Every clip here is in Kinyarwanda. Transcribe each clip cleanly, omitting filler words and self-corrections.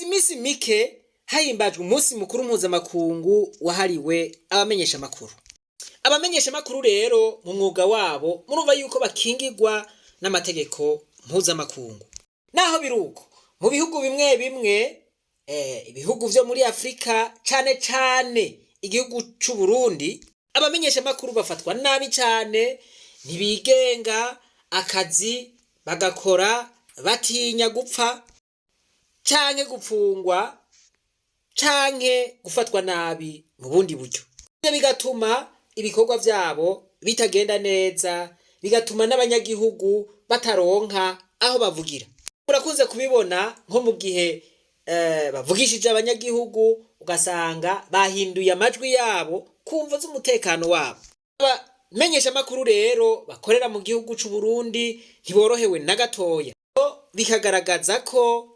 hamaze iminsi mike hahimbajwe umunsi mukuru mpuzamakungu wahariwe abamenyesha makuru. Abamenyesha makuru rero mu mwuga wabo murumva yuko bakingirwa n'amategeko mpuzamakungu. Naho biruko mu bihugu bimwe bimwe ibihugu vyo muri Afrika cane igihugu c'u Burundi, abamenyesha makuru bafatwa nabi cane, ntibigenga akazi bagakora batinya gupfa canke gupfungwa canke gufatwa nabi mu bundi buryo. Bigatuma ibikorwa vyabo bitagenda neza, bigatuma n'abanyagihugu bataronka aho bavugira. Urakunze kubibona nko mu gihe bavugishije abanyagihugu ugasanga bahinduye amajwi yabo kumva z'umutekano wabo. Abamenyesha makuru rero bakorera mu gihugu c'u Burundi ntiborohewe na gatoya. Bikagaragaza ko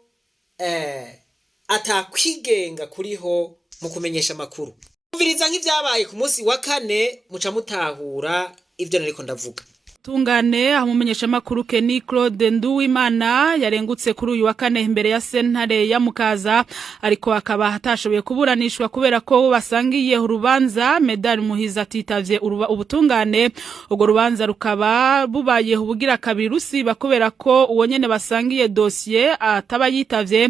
atakwigenga kuriho mu kumenyesha makuru. Umviriza nk'ivyabaye ku munsi wa kane muca mutahura ivyo nariko ndavuga. Tungane amumenyesha makuru Kenny Claude Nduwimana yarengutse kuri uyu wa kane imbere ya sentare ya Mukaza, ariko akaba hatashoboye kuburanishwa kubera ko basangiye urubanza. Medal Muhiza atitavye ubutungane, ubwo rubanza rukaba bubaye ubugira kabiri rusiba kubera ko uwo nyene basangiye dossier ataba yitavye,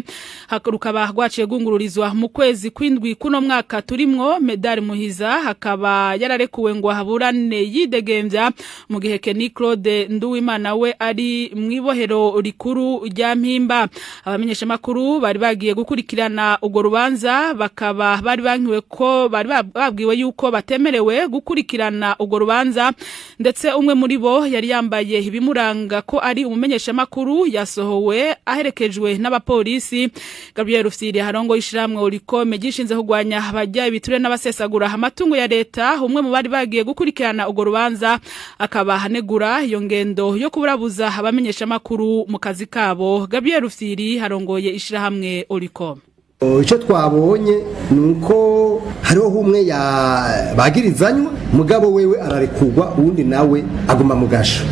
rukaba rwaciye gungururizwa mu kwezi kw'indwi kuno mwaka turimwo. Medal Muhiza hakaba yararekuwe ngo haburane yidegemvya, mu gihe Kenny Claude Nduwimana we ari mwibohero rikuru rya Mpimba. Abamenyesha makuru bari bagiye gukurikirana ugo rubanza, bakaba bari bankiwe ko bari babwiwe yuko batemerewe gukurikirana ugo rubanza, ndetse umwe muri bo yari yambaye ibimuranga ko ari umumenyesha makuru yasohowe aherekejwe n'abapolisi. Gabriel Rufyiri harongo ishiramwe urikome gishinze kugwanya abajya ibiture n'abasesagura amatungo ya leta, umwe mu bari bagiye gukurikirana ugo rubanza akaba hanegura iyo ngendo yo kuburabuza abamenyesha makuru mu kazi kabo. Gabriel Rufyiri harongoye ishirahamwe Oricom. Icyo twabonye nuko hariho umwe bagirizanywa, mugabo wewe ararekugwa uwundi nawe aguma mu gasho.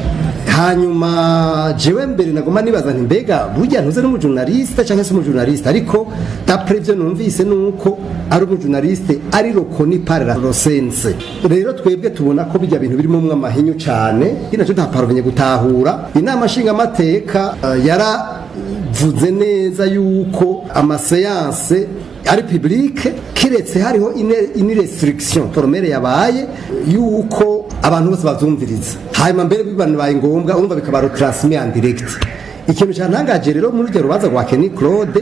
Hanyuma jewe mbere nagoma nibaza nti mbega burya ntuze n'umujournaliste cyangwa se umujournaliste, ariko d'après byo numvise nuko ari umujournaliste ari rokoni par la rosense. Rero twebwe tubona ko bijya bintu birimo mwamahinyu cyane, ina cyo ntaparovanye gutahura. Inama nshinga amateka yaravuze neza yuko amaseanse ari public, kiretse hariho une restriction formelle yabaye yuko abantu bose bazumviriza, hanyuma mbere bibana baye ngombwa urumva bikaba transmis en direct. Ikintu cyantangaje rero muri ryo rubanza rwa Kenny Claude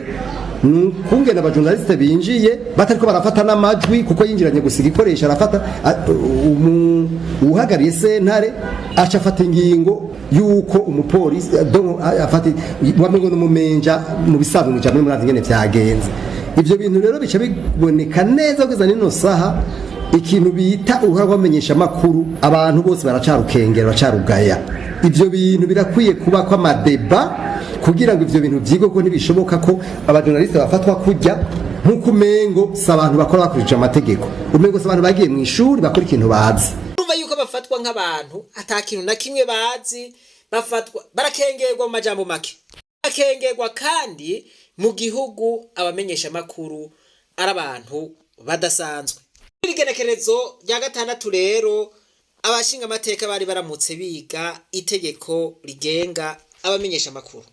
kungena abajournaliste binjiye batariko barafata n'amajwi, kuko yinjiranye gusiga ikoresha arafata uhagariye sentare aca afata ingingo yuko umupolisi afata wamengo n'umumenja mu bisanzwe cyane muri ngene vyagenze. Ivyo bintu rero bica biboneka neza kugeza nino saha, ikintu bita uhabamenyesha makuru abantu bose baracarukengera bacarugaya. Ivyo bintu birakwiye kuba kwa madeba kugira ngo ivyo bintu vyigo ko ntibishoboka ko abajournaliste bafatwa kujya nkuko umengo s'abantu bakora bakurikije amategeko, umengo s'abantu bagiye mu ishuri bakora ikintu bazi. Urumva yuko bafatwa nk'abantu atakintu na kimwe bazi, bafatwa barakengerwa mu majambo make, bakengerwa kandi mu gihugu abamenyesha makuru arabantu badasanzwe. Igenekerezo rya gatandatu rero abashinga amateka bari baramutse biga itegeko rigenga abamenyesha makuru.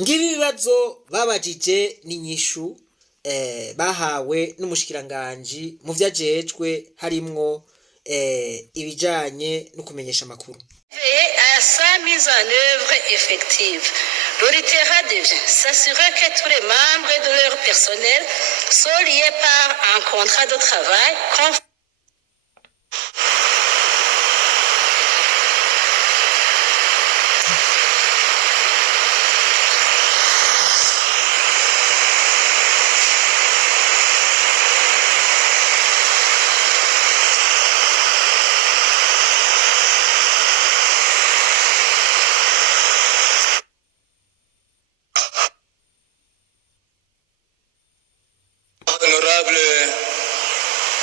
Ngibi bibazo babajije n'inyishu bahawe n'umushikiranganje mu vyajejwe harimwo ibijanye no kumenyesha makuru. À sa mise en œuvre effective, l'ORITERA devient s'assurer que tous les membres de leur personnel sont liés par un contrat de travail Honorable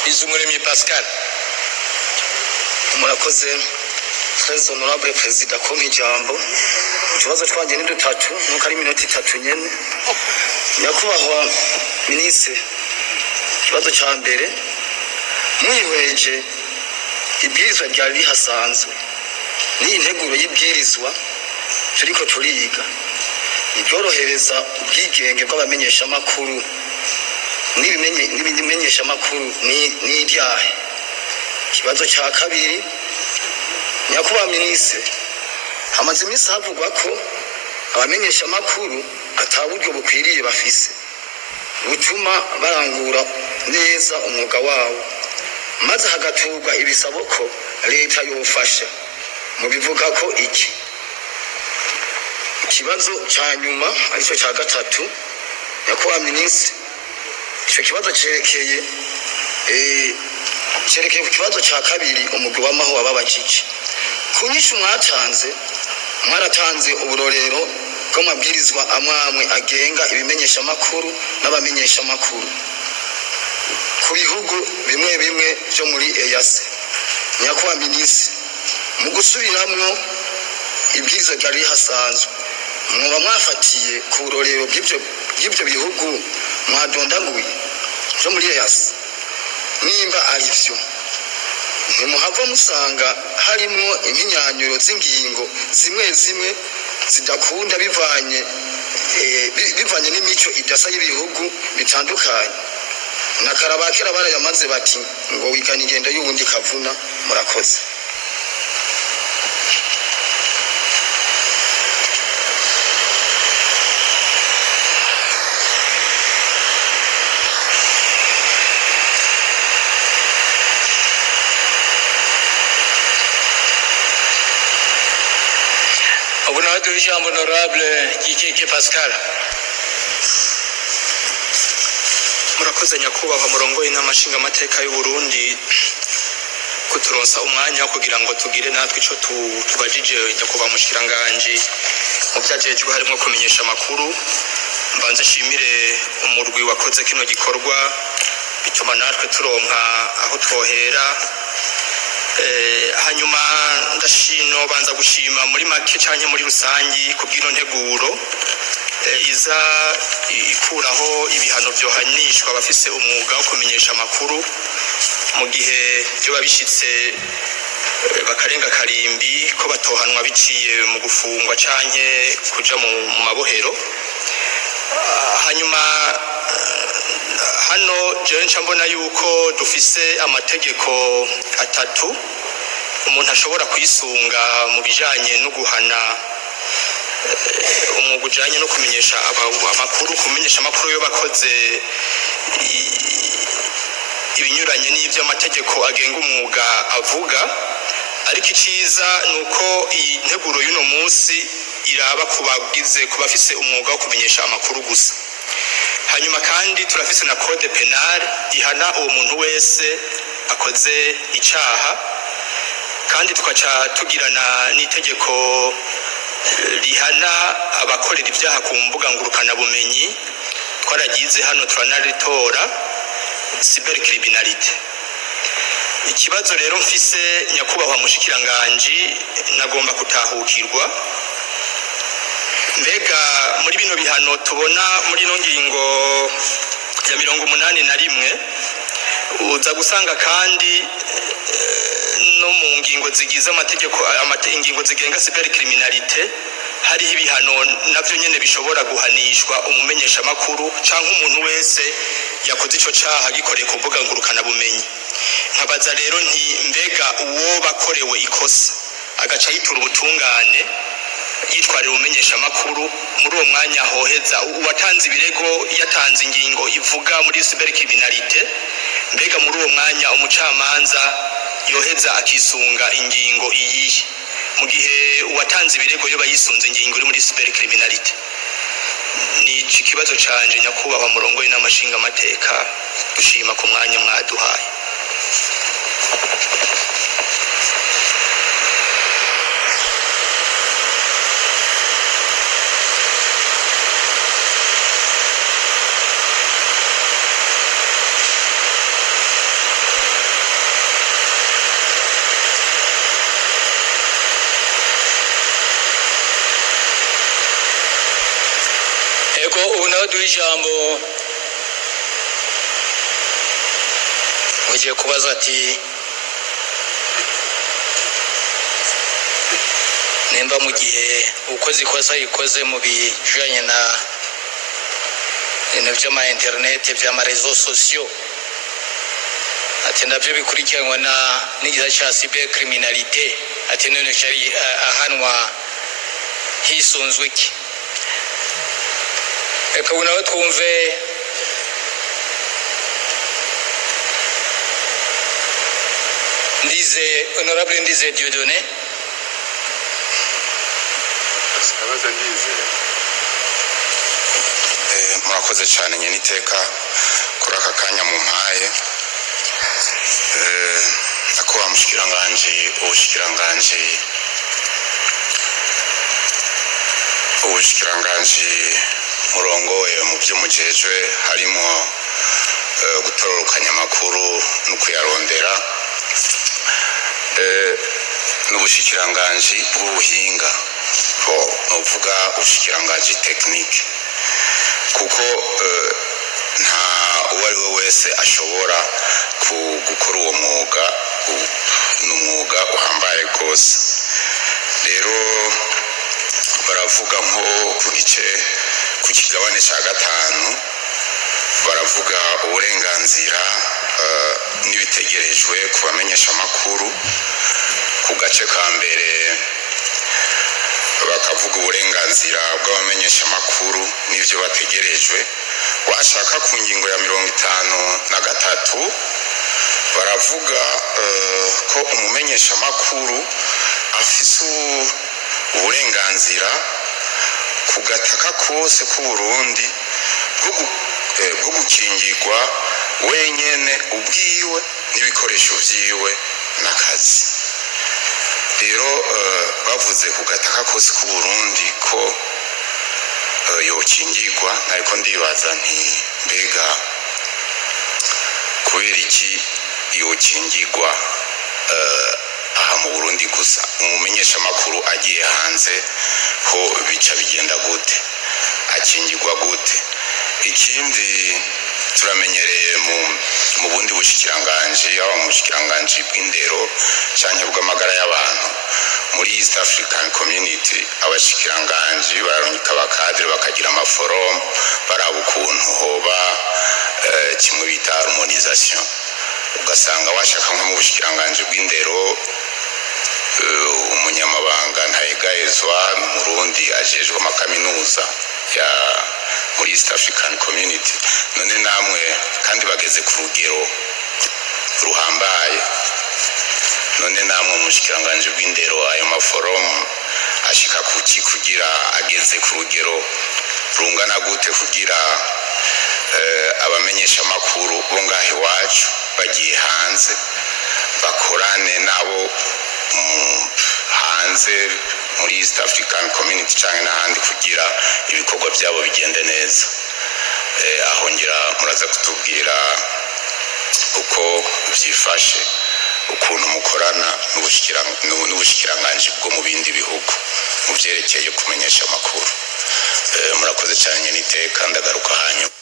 Izumuremyi Pascal, murakoze. très honorable perezida kumpa ijambo utubazo twanje ni dutatu nuko ari minota 3 nyene nyakubahwa minisitiri ikibazo ca mbere mwihweje ibwirizwa ryari hasanzwe ni integuro y'ibwirizwa turiko turiga ibyorohereza ubwigenge bw'abamenyesha makuru n'ibimenyesha makuru ni iryahe. Ikibazo cya kabiri nyakubahwa minisitiri hamaze iminsi havugwa ko abamenyesha makuru ataburyo bukwiriye bafise butuma barangura neza umwuga wabo maze hagaturwa ibisabo ko leta yofasha mu bivuga ko iki. Ikibazo cya nyuma aricyo cya gatatu nyakubahwa minisitiri icyo kibazo cyerekeye ku kibazo cya kabiri umugwi w'amaho wababajije kunyisha mwaratanze uburorero bw'amabwirizwa amwe agenga ibimenyesha makuru n'abamenyesha makuru ku bihugu bimwe byo muri EAC. Nyakubahwa minisitiri mu gusubiramwo ibwirizwa ryari hasanzwe mwoba mwafatiye ku burorero bw'ibyo bihugu mwadondaguye byo muri EAC nimba ari byo ntimuhava musanga harimo impinyanyuro z'ingingo zimwe zidakunda bivanye n'imico idasa y'ibihugu bitandukanye na karabakera barayamaze bati ngo wigana ingendo y'ubundi kavuna. Murakoze. Ijambo honorable Gikeke Pascal. Murakoze nyakubahwa murongo y'inamashinga amateka y'u Burundi kuturonsa umwanya kugira ngo tugire natwe ico tubajije nyakubahwa mushikiranganje mu byajejwe harimo kumenyesha makuru. Mbanze shimire umurwi wakoze kino gikorwa bituma natwe turonka aho twohera. Hanyuma ndashino banza gushima muri make canke muri rusangi kubwino nteguro iza ikuraho ibihano byohanishwa bafise umwuga wo kumenyesha makuru mu gihe byo babishitse bakarenga karimbi ko batohanwa biciye mu gufungwa canke kuja mu mabohero. Hanyuma hano jewe mbona yuko dufise amategeko atatu umuntu ashobora kwisunga mu bijanye no guhana umwuga ujanye no kumenyesha amakuru. Kumenyesha amakuru yo bakoze ibinyuranye n'ivyo amategeko agenga umwuga avuga, ariko iciza nuko iyi nteguro y'uno munsi iraba kubafise umwuga wo kumenyesha amakuru gusa. Hanyuma kandi turafise na code penal ihana uwo muntu wese akoze icaha, kandi tukaca tugirana n'itegeko rihana abakorera ibyaha ku mbuga ngurukana bumenyi twaragize hano turanaritora cybercriminality. Ikibazo rero mfise nyakubahwa mushikiranganje nagomba kutahukirwa, mbega muri bino bihano tubona muri no ngingo ya 81 uza gusanga kandi no mu ngingo zigize amategeko ingingo zigenga cybercriminality hariho ibihano navyo nyene bishobora guhanishwa umumenyesha makuru canke umuntu wese yakoze ico caha gikoreye ku mbuga ngurukana bumenyi. Nkabaza rero nti mbega uwo bakorewe ikosa agaca yitura ubutungane yitwarira umenyesha makuru muri uwo mwanya hoheza uwatanze ibirego yatanze ingingo ivuga muri cybercriminality, mbega muri uwo mwanya umucamanza yoheza akisunga ingingo iyi mu gihe uwatanze ibirego yo bayisunze ingingo iri muri cybercriminality? Ni ikibazo canje nyakubahwa murongo y'inamashinga amateka dushima ku mwanya mwaduhaye. duha ijambo ugiye kubaza ati nimba mu gihe ukoze ikosa yikoze mu bijanye na ibintu by'ama internet by'ama réseaux sociaux ati nabyo bikurikiranwa n'igihe cya cybercriminalité ati none cyari ahanwa hisunzwe iki reka unawe twumve honorable Ndize Dieudonné murakoze cyane nyine iteka kuri aka kanya mu mpaye nakuba ubushikiranganji murongoye mu byo mujejwe harimo gutororokanya amakuru no kuyarondera n'ubushikiranganji bw'ubuhinga novuga ubushikiranganji tekinike kuko nta uwo ari we wese ashobora gukora uwo mwuga n'umwuga uhambaye rwose rero baravuga nko ku kigabane cya gatanu baravuga uburenganzira n'ibitegerejwe ku bamenyesha amakuru ku gace ka mbere bakavuga uburenganzira bw'abamenyesha amakuru n'ibyo bategerejwe washaka ku ngingo ya 53 baravuga ko umumenyesha amakuru afise uburenganzira ku gataka kose ku Burundi bwo gukingirwa wenyene ubwiwe n'ibikoresho vyiwe n'akazi rero bavuze ku gataka kose ku Burundi ko yokingirwa ariko ndibaza nti mbega kubera iki yokingirwa aha mu Burundi gusa umumenyesha amakuru agiye hanze ho bica bigenda gute akingirwa gute ikindi turamenyereye mu bundi bushikiranganje aho mu bushikiranganje bw'indero cyane bw'amagara y'abantu muri East African Community abashikiranganje bararunyika bakadre bakagira amaforum baraba ukuntu hoba kimwe bita harmonisation ugasanga washaka nko mu bushikiranganje bw'indero umunyamabanga ntayegayezwa n'umurundi ajejwe amakaminuza ya muri East African Community none namwe kandi bageze ku rugero ruhambaye none namwe umushikiranganje bw'indero ayo maforum ashika kuki kugira ageze ku rugero rungana gute kugira abamenyesha amakuru bo ngahe wacu bagiye hanze bakorane nabo hanze muri East African Community cyane n'ahandi kugira ibikorwa byabo bigende neza aho ngira muraza kutubwira uko byifashe ukuntu mukorana n'ubushikiranganje bwo mu bindi bihugu mu byerekeye kumenyesha amakuru murakoze cyane n'iteka ndagaruka hanyuma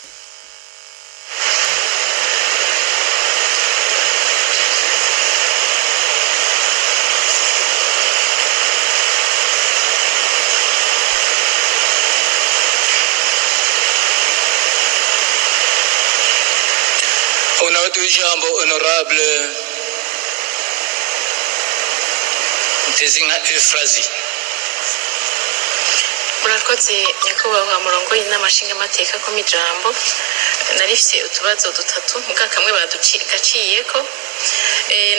ijambo honorable Ntezinka Euphrasie murakoze nyakubahwa murongo y'inama nshingamateka ko mijambo narifise utubazo dutatu muga kamwe badukaciyeko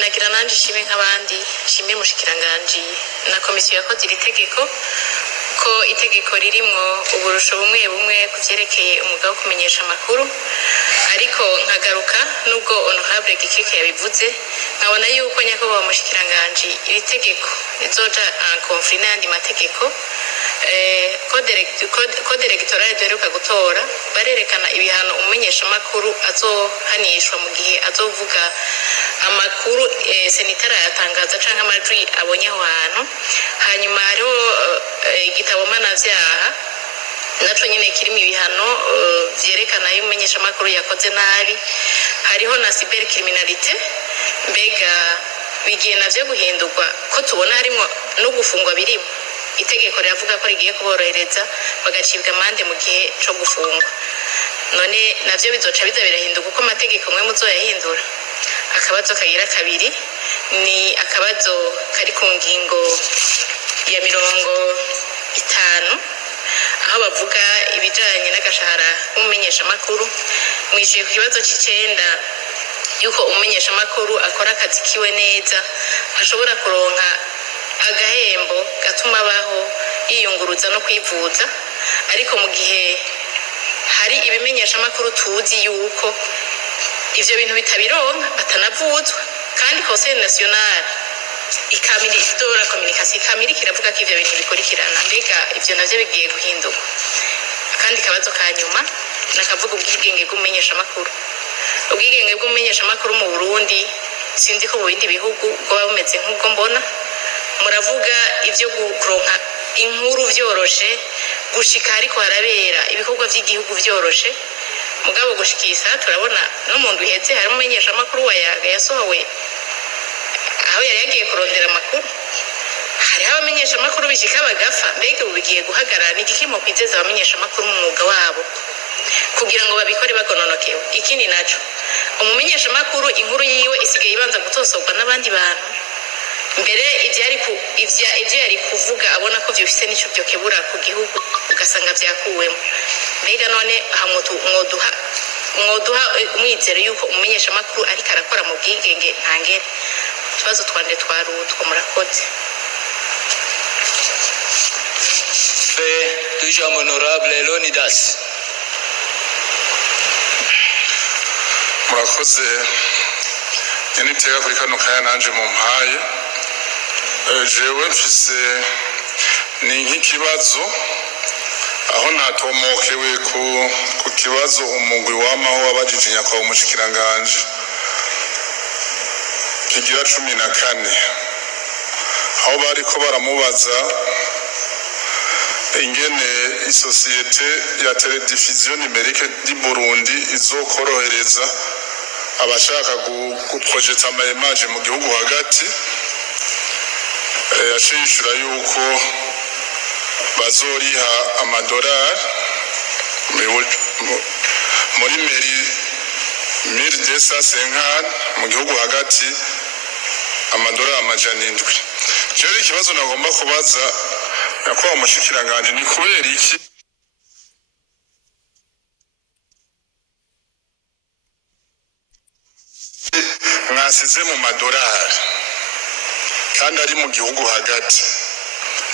nagira nanje shime nk'abandi shime mushikiranganje na komisiyo yakoze iri tegeko ko itegeko ririmwo uburusho bumwe kuvyerekeye umwuga wo kumenyesha amakuru ariko nkagaruka nubwo honorable Gikeke yabivuze nkabona yuko nyakubahwa mushikiranganje iri tegeko rizoja en conflit n'andi mategeko code electorale duheruka gutora barerekana ibihano umumenyesha amakuru azohanishwa mu gihe azovuga amakuru senitara yatangaza canke amajwi abonye aho hantu hanyuma hariho igitabo mpanavyaha naco nyine kirimo ibihano vyerekana yuko umumenyeshamakuru yakoze nabi. Hariho na cybercriminalité, mbega bigiye navyo guhindurwa ko tubona harimo no gufungwa birimo. Itegeko riravuga ko rigiye kuborohereza bagacibwa amande mu gihe co gufungwa. None navyo bizoca biza birahinduka uko amategeko mwe muzoyahindura. Akabazo kagira kabiri ni akabazo kari ku ngingo ya 50 aho bavuga ibijanye n'agashahara k'umumenyeshamakuru. Mwishuye ku kibazo c'icenda yuko umumenyeshamakuru akora akazi kiwe neza ashobora kuronka agahembo gatuma abaho yiyunguruza no kwivuza, ariko mu gihe hari ibimenyeshamakuru tuzi yuko ivyo bintu bitabironka batanavuzwa, kandi Conseil National ikamiri idora communication ikamiri kiravuga ko ivyo bintu bikurikirana. Mbega ivyo navyo bigiye guhinduka. Kandi kabazo ka nyuma nakavuga ubwigenge bw'umumenyeshamakuru. Ubwigenge bw'umumenyeshamakuru mu Burundi sinzi ko mu bindi bihugu bwo bumeze nk'ubwo mbona. Muravuga ivyo kuronka inkuru vyoroshe, gushika ariko harabera ibikorwa vy'igihugu vyoroshe, mugabo gushikisa turabona no mu ndwi heze hari umumenyeshamakuru wa Yaga yasohowe aho yari yagiye kurondera amakuru. Hari abamenyeshamakuru bishika bagafa. Mbega ubu bigiye guhagarara ni igikimo kwizeza abamenyeshamakuru mu mwuga wabo kugira ngo babikore bagononokewe. Ikindi naco umumenyeshamakuru inkuru yiwe isigaye ibanza gutosorwa n'abandi bantu mbere ivyo yari kuvuga abona ko vyofise n'ico byo kebura ku gihugu ugasanga vyakuwemo. Mbega none mwoduha umwizero yuko umumenyeshamakuru ariko arakora mu bwigenge ntangere. Ikibazo twande twarutwo murakoze. Toujours honorable Leonidas. Murakoze nitega kuri kano kaya nanje mu mpaye. Jewe mfise ni nk'ikibazo aho natomokewe ku kibazo umugwi wamaho wabajije nyakwa umushikiranganje kigira 14 aho bariko baramubaza ingene isosiyete ya telediffusion numérique di Burundi izokorohereza abashaka guprojecta ama image mu gihugu hagati. Yashishura yuko bazoriha amadolari muri meri 1250 mu gihugu hagati amadolari amajana 7. Jewe ikibazo nagomba kubaza yakwa umushikiranganje ni kubera iki mwasize mu madolari kandi ari mu gihugu hagati.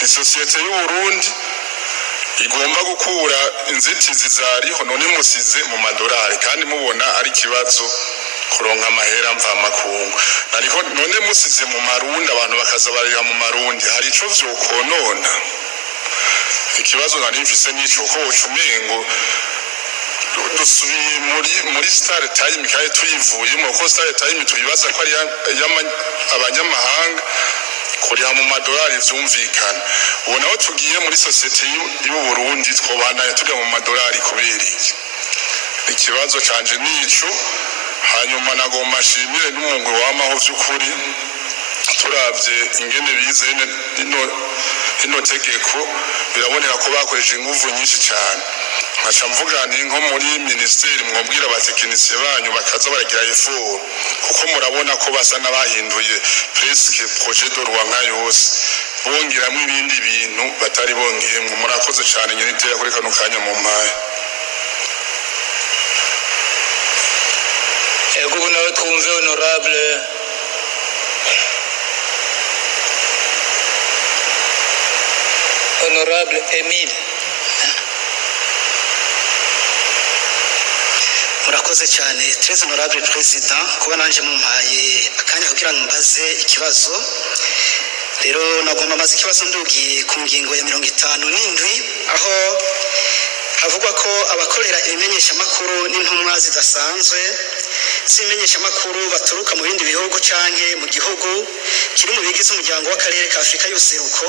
Ni sosiyete y'u Burundi igomba gukura inzitizi zariho, none musize mu madolari kandi mubona ari kibazo kuronka amahera mva makungu. Ariko none musize mu marundi abantu bakaza barira mu marundi, hari ico vyokonona. Ikibazo nari mfise nico ko ucumengo dusubiye muri Star Time kaye tuyivuyemo ko Star Time tuyibaza ko ari abanyamahanga kuri mu madolari vyumvikana. Ubu naho tugiye muri societe y'u Burundi twobandanya tujya mu madolari kubera iki. Ikibazo canje nico. Hanyuma nagomba shimire n'umugwi wamaho vy'ukuri turavye ingene bize ino tegeko birabonera ko bakoresheje inguvu nyinshi cyane. Nkaca mvuga ni nko muri ministeri mwobwira abatekinisiye banyu bakaza baragira effort kuko murabona ko basa n'abahinduye presque projet de loi nka yose bongeramo ibindi bintu batari bongeyemo. Murakoze cyane nyine itera kuri kano kanya mu mpaye. Ego nawe twumve honorable Emile. Murakoze cyane très honorable president kuba nanje mumpaye akanya kugira ngo mbaze ikibazo. Rero nagomba maze ikibazo ndugiye ku ngingo ya 57 aho havugwa ko abakorera ibimenyesha makuru n'intumwa zidasanzwe z'imenyesha makuru baturuka mu bindi bihugu canke mu gihugu kiri mu bigize umuryango w'akarere ka Afrika y'ubuseruko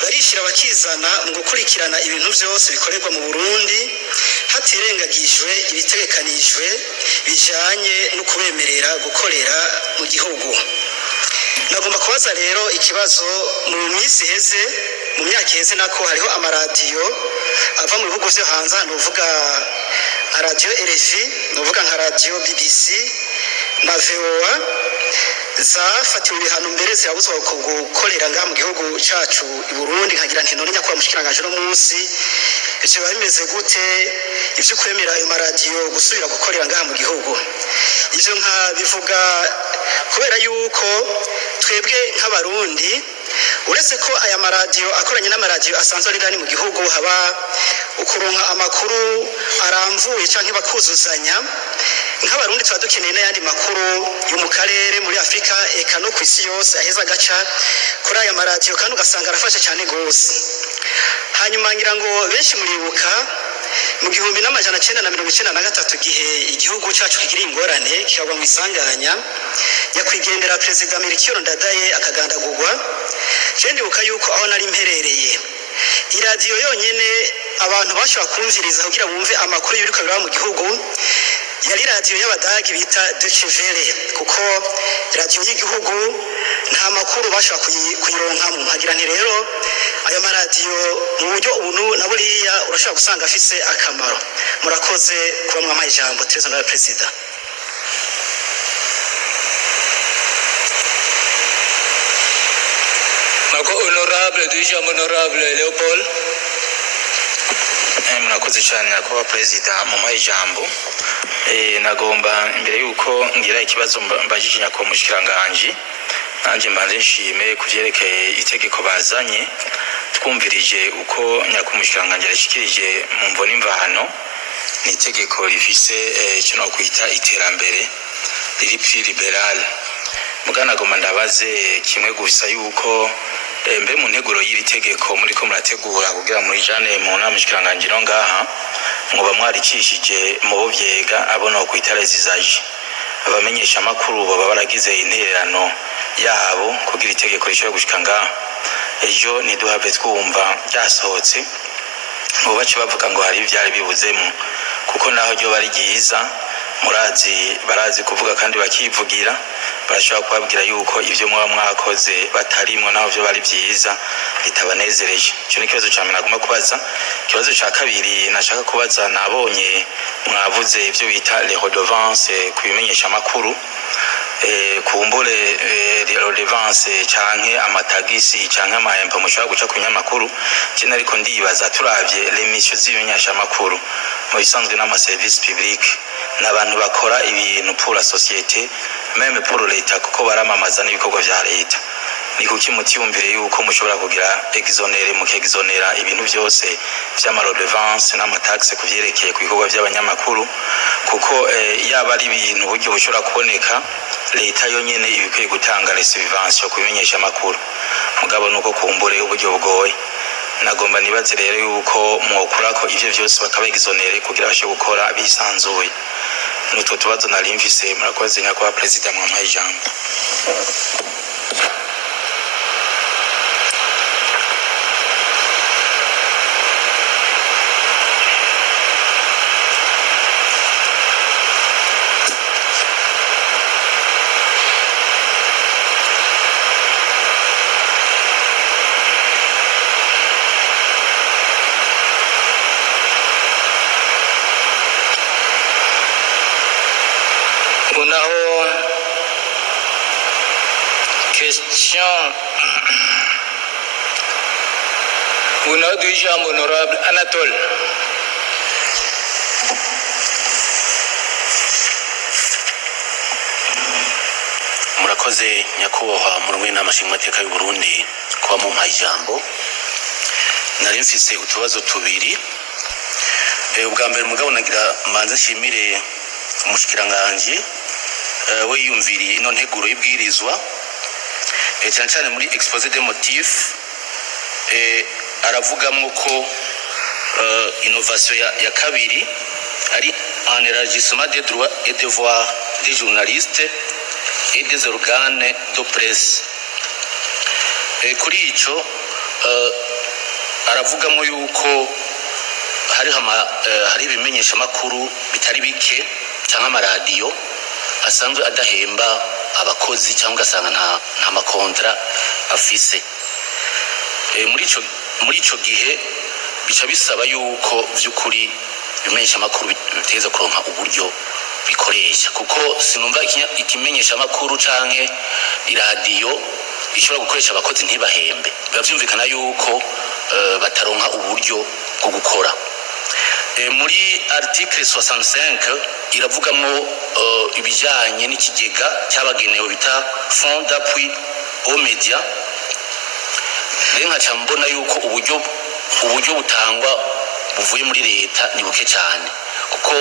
barishira bakizana mu gukurikirana ibintu byose bikorerwa mu Burundi hatirengagijwe ibitegekanijwe bijanye no kubemerera gukorera mu gihugu. Nagomba kubaza rero ikibazo mu minsi heze mu myaka heze nako hariho amaradiyo ava mu bihugu vyo hanze nuvuga nka radio RFI nuvuga nka radio BBC na VOA zafatiwe ibihano mbere zirabuzwa gukorera ngaha mu gihugu cacu i Burundi nkagira nti none nyakwa mushikiranganje no munsi ivyo bimeze gute ivyo kwemera ayo maradiyo gusubira gukorera ngaha mu gihugu. Ivyo nka bivuga kubera yuko twebwe nk'abarundi uretse ko aya maradiyo akoranye n'amaradiyo asanzwe ari ndani mu gihugu haba ukuronka amakuru aramvuye canke bakuzuzanya nk'abarundi tuba dukeneye n'ayandi makuru yo mu karere muri Afrika eka no kw'isi yose aheza gaca kuri aya maradiyo kandi ugasanga arafasha cyane gose. Hanyuma ngira ngo benshi muribuka mu 1993 gihe igihugu cyacu kigira ingorane kikagwa mu isanganya nyakwigendera Perezida Melchior Ndadaye akagandagurwa. Je ndibuka yuko aho nari mperereye iradiyo yonyene abantu bashobora kumviriza kugira bumve amakuru y'ibiriko biraba mu gihugu yari radiyo y'abadagi bita Deutsche Welle kuko radiyo y'igihugu nta makuru bashobora kuyironkamo. Nkagira nti rero ayo maradiyo mu buryo ubunu na buriya urashobora gusanga afise akamaro. Murakoze kuba mwamaye ijambo Trésor na President. Honorable Duja Honorable Leopold. Murakoze cyane kuba President mu mayijambo. Nagomba imbere yuko ngira ikibazo mbajije nyako mushikiranganje nanje mbanze nshime kuvyerekeye itegeko bazanye twumvirije uko nyako mushikiranganje yashikirije mu mvoni imvano ni itegeko rifise cyo no kwita iterambere riri plus liberal. Mugana goma ndabaze kimwe gusa yuko mbe mu nteguro y'iri tegeko muri ko murategura kugira muri jane mu nama mushikiranganje no ngaha ngoba mwarikishije mu byega abona ko itarazizaje abamenyesha makuru baba baragize intererano yabo kugira itegeko rishobora gushika ngaha ejo niduhave twumva byasohotse ngo bace bavuga ngo hari ivyari bibuzemo kuko naho ryo bari giza barazi kuvuga kandi bakivugira barashobora kubabwira yuko ivyo mwa mwakoze batarimwe naho byo bari byiza bitabanezereje. Cyo ni kibazo cyane nagomba kubaza. Kibazo cya kabiri nashaka kubaza nabonye mwavuze ivyo bita les redevances kubimenyesha makuru kumbure redevance canke amatagisi canke amahempo mushaka guca kunyamakuru cyane ariko ndibaza turavye l'émission z'ibimenyesha makuru mu bisanzwe n'ama service public n'abantu bakora ibintu pour la société même pour l'État kuko baramamaza n'ibikorwa vya leta. Ni kuki mutiyumvire yuko mushobora kugira exonere mukexonera ibintu byose vy'amarodevance n'amataxe kuvyerekeye ku bikorwa by'abanyamakuru kuko yaba ari ibintu buryo bushobora kuboneka leta yonyene ibikwiye gutanga les subventions kubimenyesha makuru mugabo nuko kumbure uburyo bugoye. Nagomba nibaze rero yuko mwokurako ivyo byose bakabexonere kugira bashe gukora bisanzuye. Nutwo tubazo nari mfise. Murakoze nyakwa President mwamaye ijambo. Question. Una déjà honorable Anatole. Murakoze nyakubahwa muri n'amashingamateka y'u Burundi kuba mu mpayijambo. Nari mfise utubazo tubiri. Ubwa mbere mugabo nagira manze shimire umushikiranganje we yumviriye ino nteguro y'ibwirizwa cyane cyane muri exposé des motifs aravugamwo ko innovation ya kabiri ari un élargissement des droits et devoirs des journalistes et des organes de presse. Kuri ico aravugamo yuko hari ibimenyesha makuru bitari bike cyangwa amaradiyo asanzwe adahemba abakozi cyangwa asanga nta makontra afise. Muri ico gihe bica bisaba yuko vy'ukuri ibimenyesha makuru biteza kuronka uburyo bikoresha, kuko sinumva ikimenyesha makuru canke iradiyo ishobora gukoresha abakozi ntibahembe. Biba vyumvikana yuko bataronka uburyo bwo gukora. Muri article 65 iravugamo ibijanye n'ikigega cyabagenewe bita Fond d'appui aux médias. Nkaca mbona yuko uburyo butangwa buvuye muri leta ni buke cyane, kuko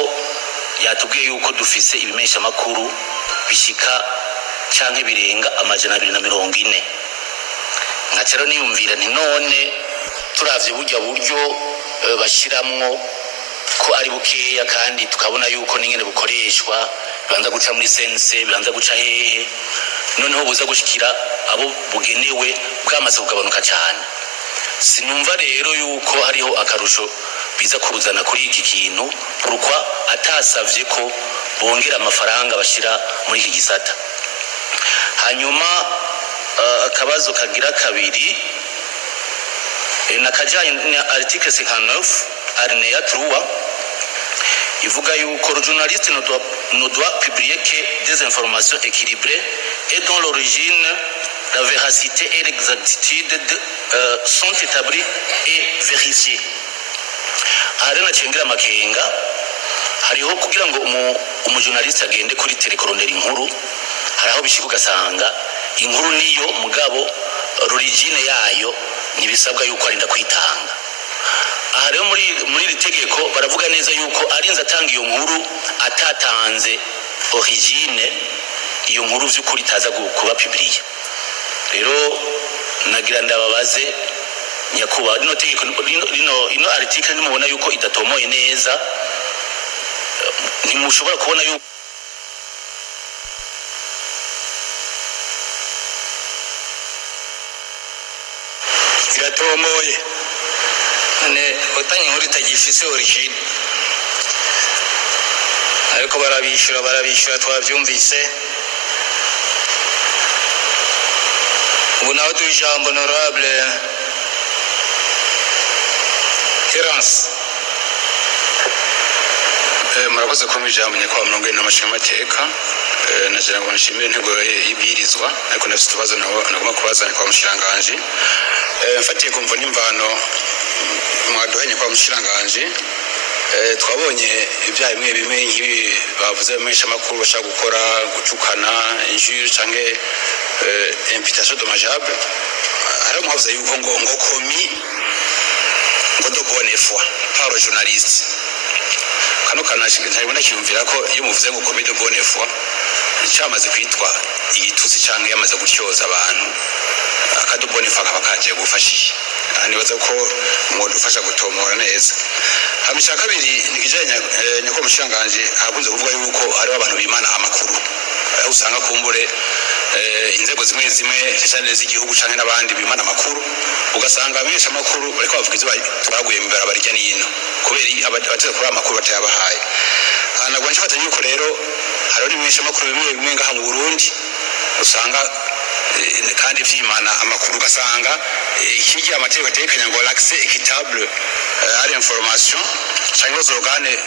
yatubwiye yuko dufise ibimenyesha makuru bishika canke birenga 240. Nkaca rero niyumvira nti none turavye buryo bashiramwo ko ari bukeya, kandi tukabona yuko n'ingene bukoreshwa bibanza guca muri sense, bibanza guca hehe, noneho buza gushikira abo bugenewe bwamaze kugabanuka cyane. Sinumva rero yuko hariho akarusho biza kuzana kuri iki kintu, pourquoi atasavye ko bongera amafaranga bashira muri iki gisata. Hanyuma akabazo kagira kabiri nakajanye na article 59 alinéa 3 ivuga yuko le journaliste ne doit publier que des informations équilibrées et dont l'origine, la véracité et l'exactitude sont établies et vérifiées. Arena cengera makenga hariho kugira ngo umujournaliste agende kuri telekorondera inkuru, haraho bishika ugasanga inkuru niyo mugabo origine yayo nibisabwa yuko arinda kwitanga. Aha rero muri ritegeko baravuga neza yuko arinze atanga iyo nkuru atatanze origine, iyo nkuru vy'ukuri taza kuba publiye. Rero nagira ndababaze nyakuba rino tegeko rino article nimubona yuko idatomoye neza, ntimushobora kubona yuko iratomoye ne utanye inkuru itagifise origine, ariko barabishura twavyumvise. Ubu naho duha ijambo honorable Terence. Murakoze kumpa ijambo nyakubahwa murongoye n'amashinga amateka. Nagira ngo nshimire intego y'ibirizwa, ariko nafite utubazo nagomba kubaza nyakubahwa mushikiranganji. Mfatiye kumva n'imvano mwaduhanye kwa mushikiranganji, twabonye ibyaha bimwe nk'ibi bavuze bamenyesha makuru bashaka gukora gucukana injure canke imputation dommageable. Hari umuhavuze yuko ngo komi ngo de bonne foi par le journaliste. Kano ntabona kiyumvira ko iyo muvuze ngo komi de bonne foi cyamaze kwitwa igitusi canke yamaze gutyoza abantu, akado bonne foi kaba kaje gufashisha. Nibaza ko mwodufasha gutomora neza. Hamisha kabiri nikijanye nyako mushikiranganji akunze kuvuga yuko hari abantu bimana amakuru, aho usanga kumbure inzego zimwe cyane z'igihugu canke n'abandi bimana amakuru, ugasanga abesha amakuru bariko bavuga izo turaguye mu barabara rya nino kubera abateze kuri amakuru batayabahaye. Nagwa nshaka yuko rero hari n'ibesha amakuru bimwe ngaha mu Burundi usanga kandi vyimana amakuru, ugasanga ikijya amategeko atekanya ngo l'accès équitable à l'information cyangwa aux organes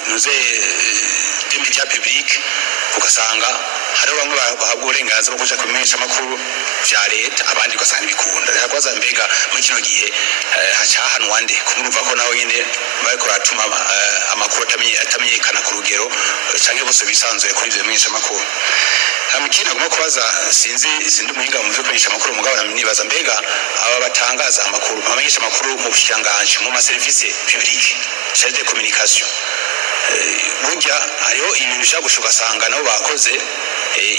des médias publics, ugasanga hari bamwe bahabwa uburenganzira bwo kuja kumenyesha amakuru vya leta, abandi ugasanga bikunda. Rero mbega muri kino gihe hacahanwa nde kumurumva ko naho nyene bariko ratuma amakuru atamenyekana ku rugero canke bose bisanzuye kuri ivyo bimenyesha amakuru. Hamikina guma kubaza sinzi umuhinga mu byo kumenyesha amakuru mugabo nibaza mbega aba batangaza amakuru bamenyesha amakuru mu bushikanganje mu ma service public charge de communication, burya hariho ibintu bishagushuka sanga nabo bakoze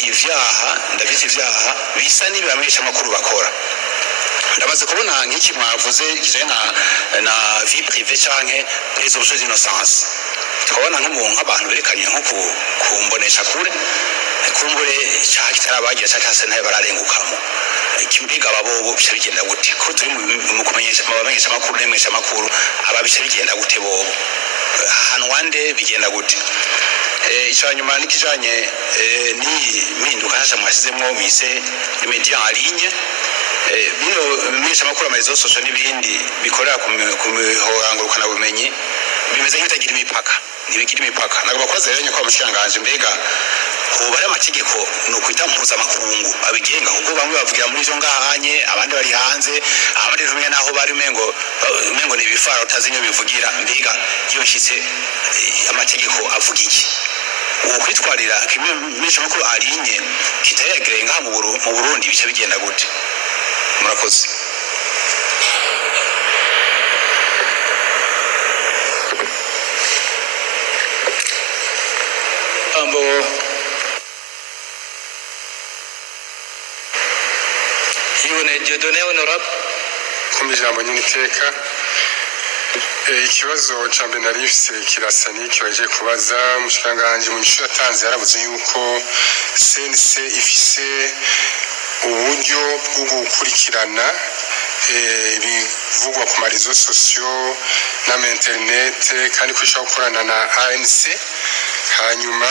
ivyaha ndabise ivyaha bisa n'ibamenyesha amakuru bakora. Ndamaze kubona nk'iki mwavuze kije na vie privée canke présomption d'innocence, tukabona nk'abantu berekanye nko kumbonesha kure kumbure icyaha kitarabagira cyangwa se nayo bararengukamo kimbiga ababobo bice bigenda gute ko turi mu kumenyesha abamenyesha makuru nemesha makuru ababice bigenda gute bobo ahantu wande bigenda gute icyanyuma nikijanye ni minduka hasha mwasizemwo bise media en ligne bino bimenyesha makuru amarezo social n'ibindi bikorera ku mihorangurukana bumenyi bimeze nk'ibitagira imipaka ntibigira imipaka nagomba kubaza rero nyakwa mushanganje mbega ubu bari amategeko no kwita mpuzamakungu abigenga kuko bamwe bavugira muri izo ngahanye abandi bari hanze abandi rumwe naho bari mengo ni ibifara utazinyo bivugira mbega iyo bishitse amategeko avuga iki uwo kwitwarira kimwe mesha makuru arinye kitayegereye ngaha mu Burundi bice bigenda gute murakoze ambo Yone Dieudonné honorable kumijambo nyiniteka ikibazo ca Benarifse kirasa n'iki waje kubaza mushikanganje mu nshuro yatanze yaravuze yuko CNC ifise uburyo bwo gukurikirana bivugwa ku marezo sociaux na internet kandi kwishaka gukorana na ANC hanyuma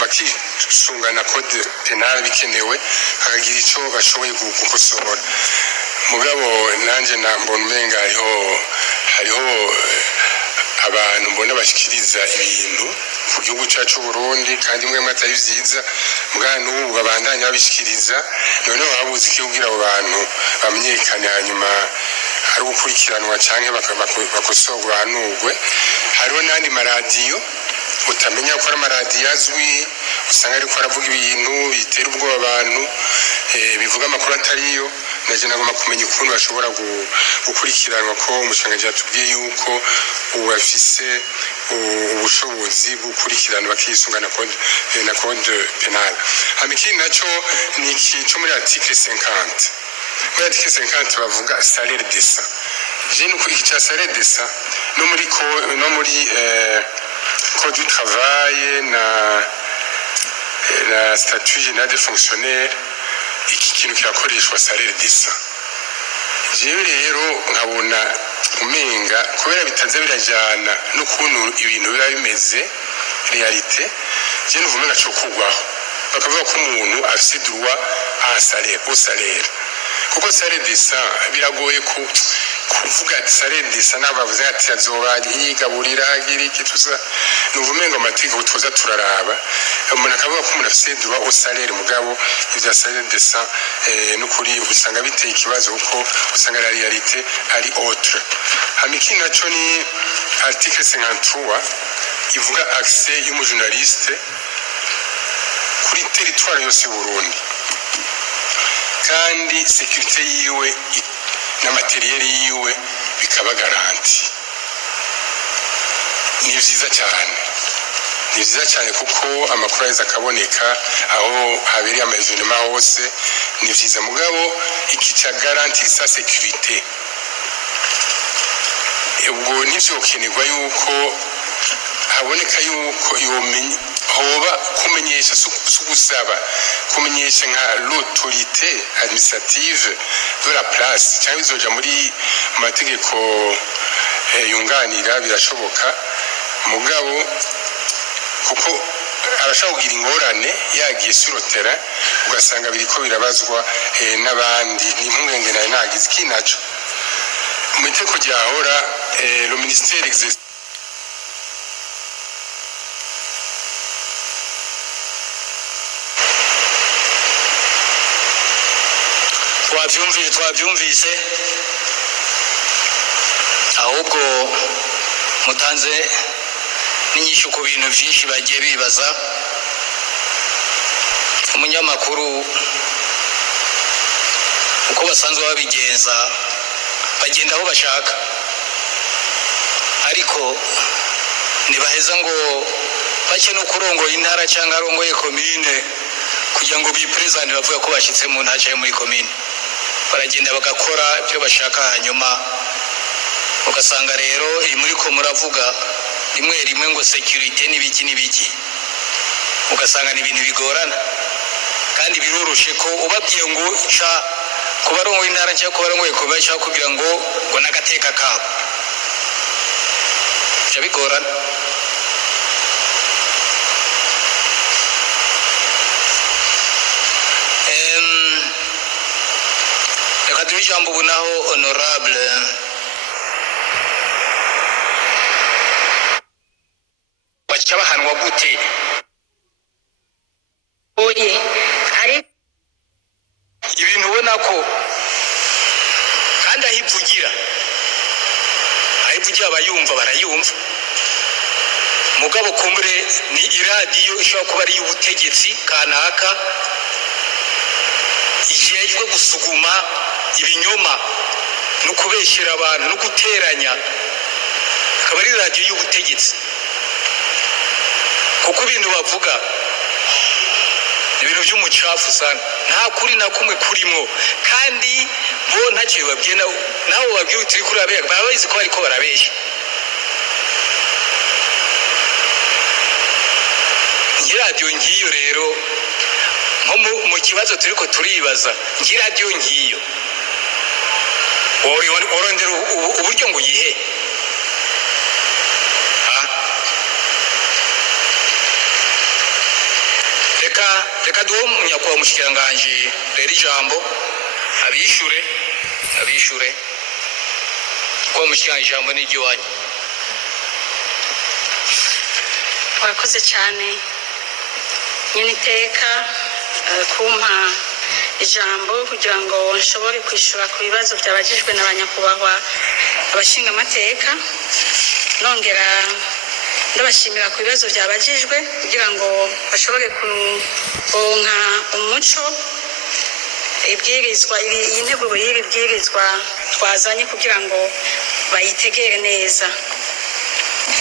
bakisungana code penal bikenewe hakagira ico bashoboye gukosora mugabo nanje mbona umenga hariho abantu mbona bashikiriza ibintu ku gihugu cyacu Burundi kandi mwe matari vyiza mugabo n'ubu babandanya babishikiriza none wabuze ikibwira abo bantu bamenyekane hanyuma hari gukurikiranwa canke bakosorwa hanugwe hariho nandi maradiyo utamenya ko ari amaradiyo azwi usanga ariko aravuga ibintu bitera ubwoba abantu bivuga amakuru atariyo naje nagomba kumenya ukuntu bashobora gukurikiranwa ko umushanganje yatubwiye yuko ubafise ubushobozi gukurikirana bakisungana na code penal hamiki naco ni ikico muri article 50 muri article 50 bavuga salaire décent je nuko ikica salaire décent no muri code du travail na statut général des fonctionnaires iki kintu kirakoreshwa salaire décent jewe rero nkabona umenga kubera bitaze birajana n'ukuntu ibintu biba bimeze realite je nuvumenga cyo kugwaho bakavuga ko umuntu afise droit à salaire au salaire kuko salaire décent biragoye kuvuga salaire décent nabavuze ati azoba yigaburira agira iki tuza nuvumenga amategeko tuza turaraba umuntu akavuga ko umuntu afise droit au salaire mugabo ivya salaire décent n'ukuri usanga biteye ikibazo kuko usanga la realite ari autre hamiki naco ni article 53 ivuga accès y'umujournaliste kuri territoire yose Burundi kandi sécurité yiwe na materiel yiwe bikaba garanti ni vyiza cyane kuko amakuru yeza akaboneka aho habiri amazunema hose ni vyiza mugabo ikica garanti sa sécurité ubwo nivyo ukenegwa yuko haboneka yuko yomenye hoba kumenyesha sugusaba kumenyesha nka l'autorité administrative de la place cyangwa bizoja muri mategeko yunganira birashoboka mugabo kuko arashaka kugira ingorane yagiye sur le terrain ugasanga biriko birabazwa n'abandi ni impungenge nayo nagize kinaco mu iteko ryahora le ministère exerce twabyumvise ahubwo mutanze n'inyishu ku bintu byinshi bagiye bibaza umunyamakuru uko basanzwe babigenza bagenda aho bashaka ariko ntibaheza ngo bake no kurongoye intara cyangwa arongoye komine kugira ngo bipresente bavuga ko bashyitse mu ntara cyangwa muri komine baragenda bagakora ibyo bashaka hanyuma ugasanga rero iyi muri ko muravuga rimwe ngo security n'ibiki ugasanga ni ibintu bigorana kandi biroroshe ko ubabwiye ngo ca kubarongo intara cyangwa kubarongo ikomeye cyangwa kugira ngo nagateka kabo cyabigorana. Reka duhe ijambo ubu naho honorable baca bahanwa gute oye ari ibintu ubona ko kandi ahivugira abayumva barayumva mugabo kumbure ni iradiyo ishobora kuba ari y'ubutegetsi kanaka ijejwe gusuguma ibinyoma no kubeshyera abantu no guteranya akaba ari radiyo y'ubutegetsi kuko ibintu bavuga ibintu by'umucafu sana nta kuri na kumwe kurimo kandi bo ntacyo babwiye naho babwiye utiri kuri abega baba bazi ko bariko barabeshya. Radiyo ngiyo rero nko mu kibazo turiko turibaza radiyo ngiyo orondera uburyo ngo yihe reka duho nyakubahwa umushikiranganji rero ijambo abishure ko umushikiranganji ijambo ni iry'iwanyu. Wakoze cyane nyine iteka kumpa ijambo kugira ngo nshobore kwishura ku bibazo byabajijwe n'abanyakubahwa abashinga amateka nongera ndabashimira ku bibazo byabajijwe kugira ngo bashobore kuronka umuco ibwirizwa iyi nteguro y'iri bwirizwa twazanye kugira ngo bayitegere neza.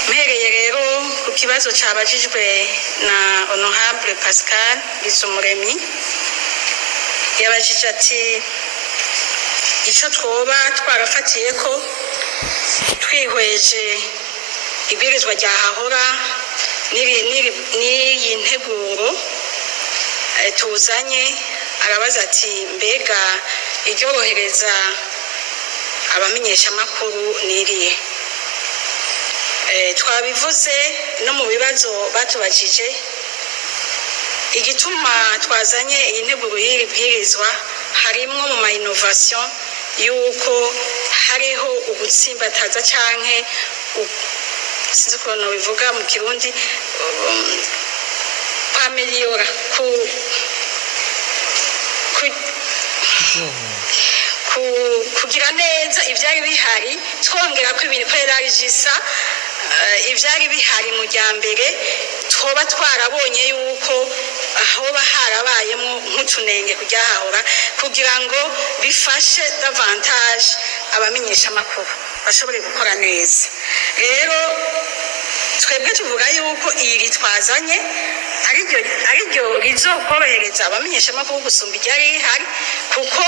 Mpereye rero ku kibazo cyabajijwe na honorable Pascal Bizumuremyi yabajije ati icyo twoba twarafatiye ko twihweje ibwirizwa rya hahora n'iyi nteguro tuzanye arabaza ati mbega iryorohereza abamenyeshamakuru n'iriye. Twabivuze no mu bibazo batubajije igituma twazanye iyi nteguro y'iri bwirizwa harimo mu ma innovation yuko hariho ugutsimbataza canke sinzi ukuntu bivuga mu kirundi ameliora kugira neza ivyari bihari twongera ko ibintu kweragisa ivyari bihari mu ryambere twoba twarabonye yuko ahoba harabayemo nk'utunenge kujyahahora kugira ngo bifashe davantage abamenyesha amakuru bashobore gukora neza. Rero twebwe tuvuga yuko iri twazanye ariryo rizokorohereza abamenyesha amakuru gusumba iryari rihari kuko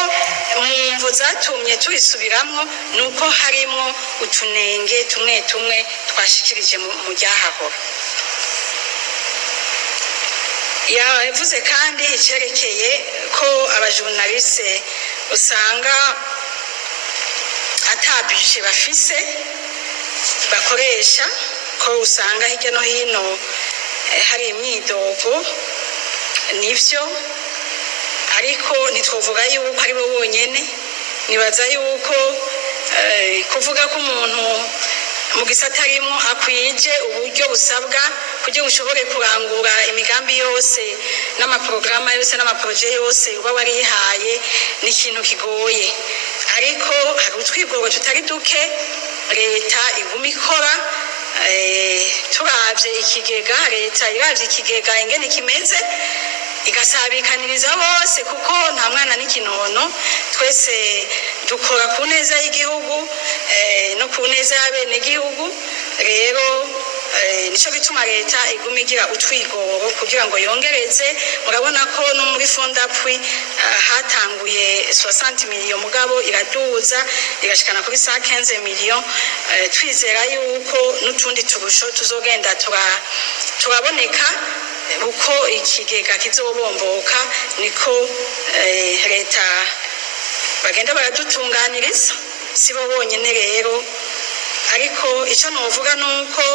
mu mvo zatumye tubisubiramwo nuko harimo utunenge tumwe tumwe twashikirije mu ryahahora. Yavuze kandi icyerekeye ko abajournaliste usanga atabije bafise bakoresha ko usanga hirya no hino hari imyidogo nivyo ariko ntitwovuga yuko ari bo bonyene nibaza yuko kuvuga ko umuntu mu gisata arimo akwije uburyo busabwa kugira ushobore kurangura imigambi yose n'amaprograma yose n'amaproje yose uba warihaye ni ikintu kigoye ariko hari utwigoro tutari duke leta iguma ikora turavye ikigega leta iravye ikigega ingene kimeze igasabikaniriza bose kuko nta mwana n'ikinono twese dukora ku neza y'igihugu no ku neza y'abenegihugu. Rero nico bituma leta iguma igira utwigoro kugira ngo yongereze. Murabona ko no muri fondapwi hatanguye 60 million mugabo iraduza igashikana kuri 115 million. Twizera yuko n'utundi turusho tuzogenda turaboneka uko ikigega kizobomboka niko leta bagenda baradutunganiriza sibo bonyene rero ariko icyo novuga nuko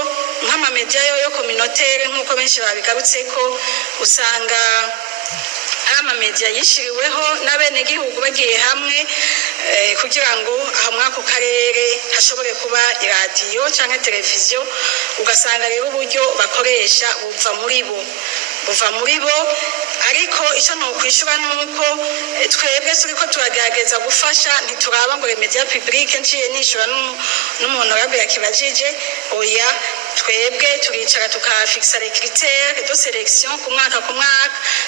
nk'amamedia yo communautaire nkuko benshi babigarutseko usanga amamedia yishiriweho n'abene gihugu bagiye hamwe kugira ngo aha mwako karere hashobore kuba iradiyo cyangwa televiziyo ugasanga rero uburyo bakoresha buva muri bo ariko icyo nokwishura nuko twebwe turiko turagerageza gufasha ntituraba ngo media publique nciye nishura n'umuntu wabwe yakibajije oya twebwe turicara tukafixa les critères de sélection ku mwaka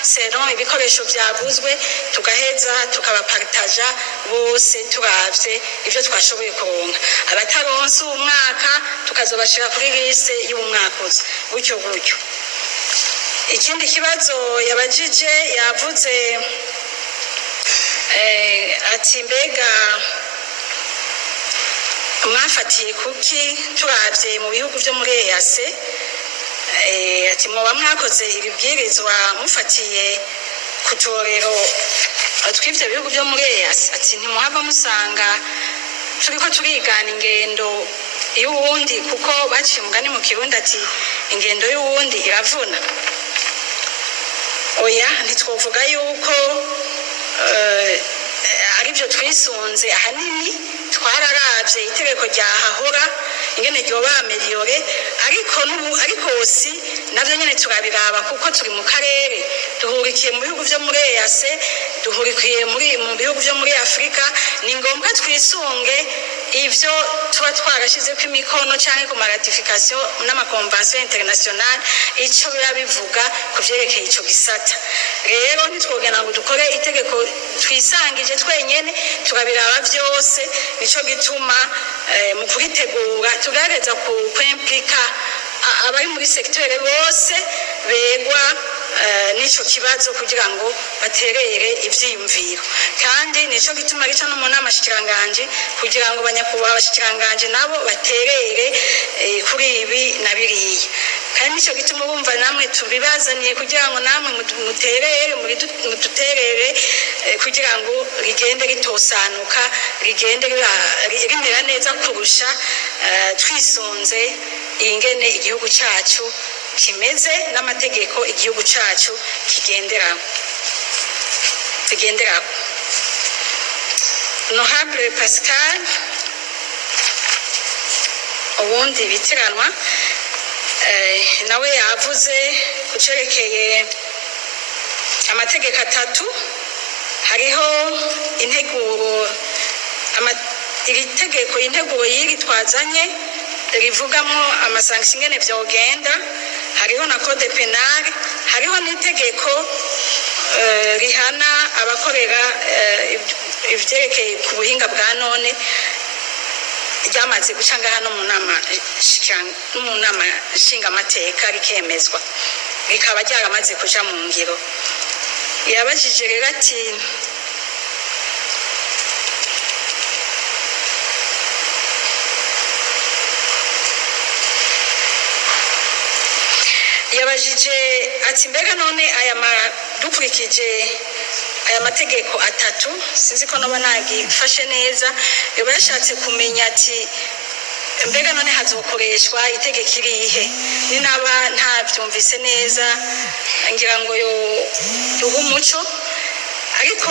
selon ibikoresho byaguzwe tugaheza tukabapartaja bose turavye ivyo twashoboye kuronka abataronse umwaka tukazobashira kuri liste y'umwaka uza gutyo ikindi kibazo yabajije yavuze ati mbega mwafatiye kuki turavye mu bihugu byo muri EAC ati mwoba mwakoze ibibwirizwa mufatiye ku torero tw'ivyo bihugu byo muri EAC ati ntimuhava musanga turiko turigana ingendo y'uwundi kuko baciye umugani mu Kirundi ati ingendo y'uwundi iravuna oya ntitwovuga yuko aribyo twisunze ahanini twararavye itegeko ryahahora ingene ryoba ameliore ariko si navyo nyene turabiraba kuko turi mu karere duhurikiye mu bihugu vyo muri EAC duhurikiye mu bihugu vyo muri Afrika ni ngombwa twisunge ivyo tuba twarashize ku imikono cyangwa ku ratification n'amakonvention international ico bivuga kuvyerekeye ico gisata rero ntitwogena ngo dukore itegeko twisangije twenyene turabiraba vyose nico gituma mu kuritegura tugaragaza ku kwimplika abari muri secteur bose begwa nico kibazo kugira ngo baterere ivyiyumviro kandi nico gituma gica no mu nama shikiranganje kugira ngo banyakubaha abashikiranganje nabo baterere kuri ibi na biriya kandi nico gituma bumva namwe tubibazaniye kugira ngo namwe muduterere kugira ngo rigende ritosanuka rigende rimera neza kurusha twisunze ingene igihugu cyacu kimeze n'amategeko igihugu cyacu kigendera Honorable Pascal ubundi bitiranwa nawe yavuze kucerekeye amategeko atatu hariho integuro iri tegeko integuro y'iri twazanye rivugamo amasanction ingene vyogenda hariho na code penal hariho n'itegeko rihana abakorera ivyerekeye ku buhinga bwa none ryamaze guca ngaha no mu nama nshingamateka rikemezwa rikaba ryaramaze kuja mu ngiro yabajije rero ati mbega none dukurikije aya mategeko atatu sinzi ko noba nagifashe neza yoba yashatse kumenya ati mbega none hazokoreshwa itegeko irihe ni naba ntabyumvise neza ngira ngo duhe umuco ariko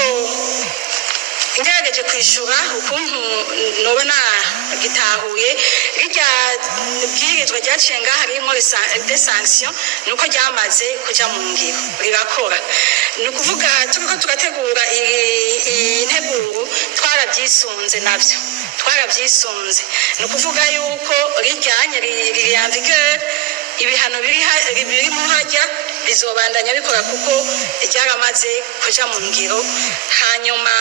ngerageje kwishura ukuntu noba nagitahuye rirya bwirizwa ryaciye ngaha harimo des sanctions nuko ryamaze kuja mu ngiro rirakora ni ukuvuga turiko tugategura iyi nteguro twarabyisunze ni ukuvuga yuko rijyanye riri en vigueur ibihano biri mu hajya bizobandanya bikora kuko ryaramaze kuja mu ngiro hanyuma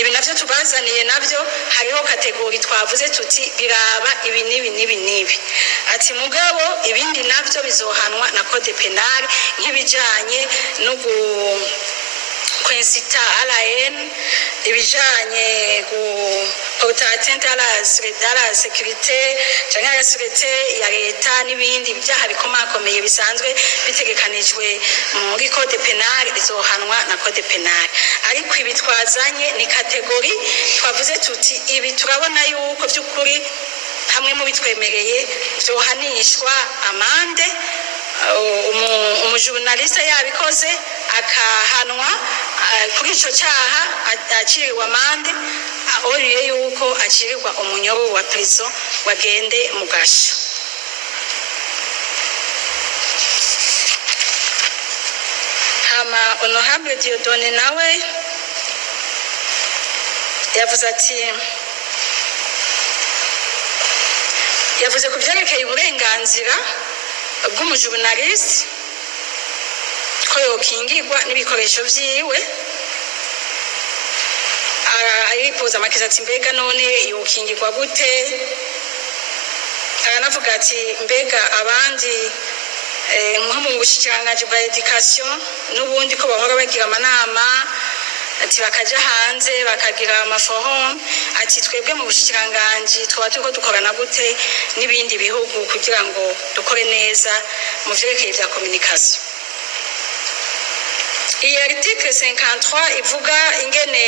ibi navyo tubazaniye navyo hariho kategori twavuze tuti biraba ibi nibi ati mugabo ibindi navyo bizohanwa na code penal nk'ibijanye no kwensita à la haine ibijanye porta atteinte à la sécurité cyangwa la sécurité ya leta n'ibindi byaha bikomakomeye bisanzwe bitegekanijwe muri code penal bizohanwa na code penal. Ariko ibi twazanye ni kategori twavuze tuti ibi turabona yuko by'ukuri hamwe mu bitwemereye byohanishwa amande, umujournaliste yabikoze akahanwa kuri ico cyaha aciriwe amande oriye yuko acirirwa umunyoro wa prison wagende mugasha. Hama honorable Dieudonné nawe yavuze ku byerekeye uburenganzira bw'umujournaliste ko yokingirwa n'ibikoresho vyiwe. Aripoza amakiza ati mbega none yokingirwa gute? Aranavuga ati mbega abandi nko mu bushikiranganji bwa education n'ubundi ko bahora bagira amanama ati bakaja hanze bakagira amaforum, ati twebwe mu bushikiranganji twaba turiko dukorana gute n'ibindi bihugu kugira ngo dukore neza mu vyerekeye vya communication. Iyi article 53 ivuga ingene